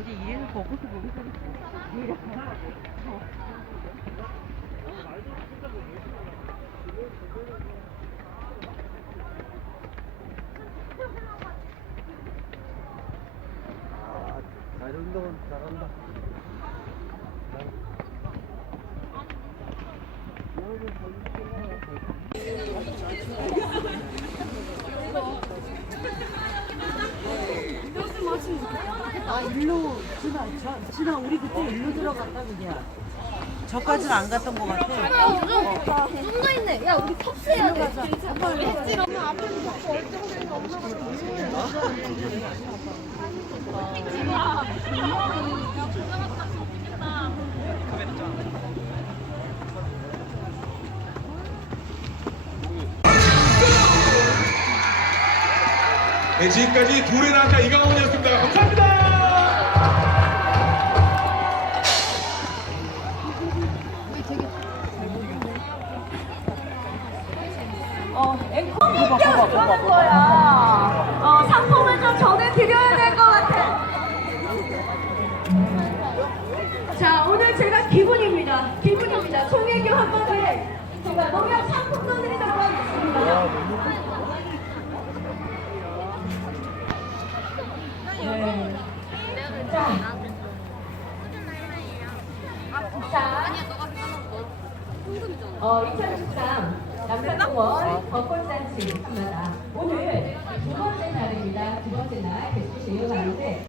어디 이래서 거기서 거기서 다리 운동은 잘한다. 아 일로 지나 저, 지나 우리 그때 일로 들어갔다 그냥 저까지는 안 갔던 것 같아 좀더 있네. 야, 우리 탑스해야 돼. 네, 지금까지 둘의 남자 이강원이었습니다. 감사합니다. 그런 거야. 어, 상품을 좀 전해드려야 될 것 같아. 자, 오늘 제가 기분입니다. 기분입니다. 송혜교 한 번에 제가 농협 상품도 드리도록 하겠습니다. 네. 자. 자. 어, 2013 남산공원 벚꽃잔치 입니다 오늘 두 번째 날입니다. 두 번째 날 계속해서 이어가는데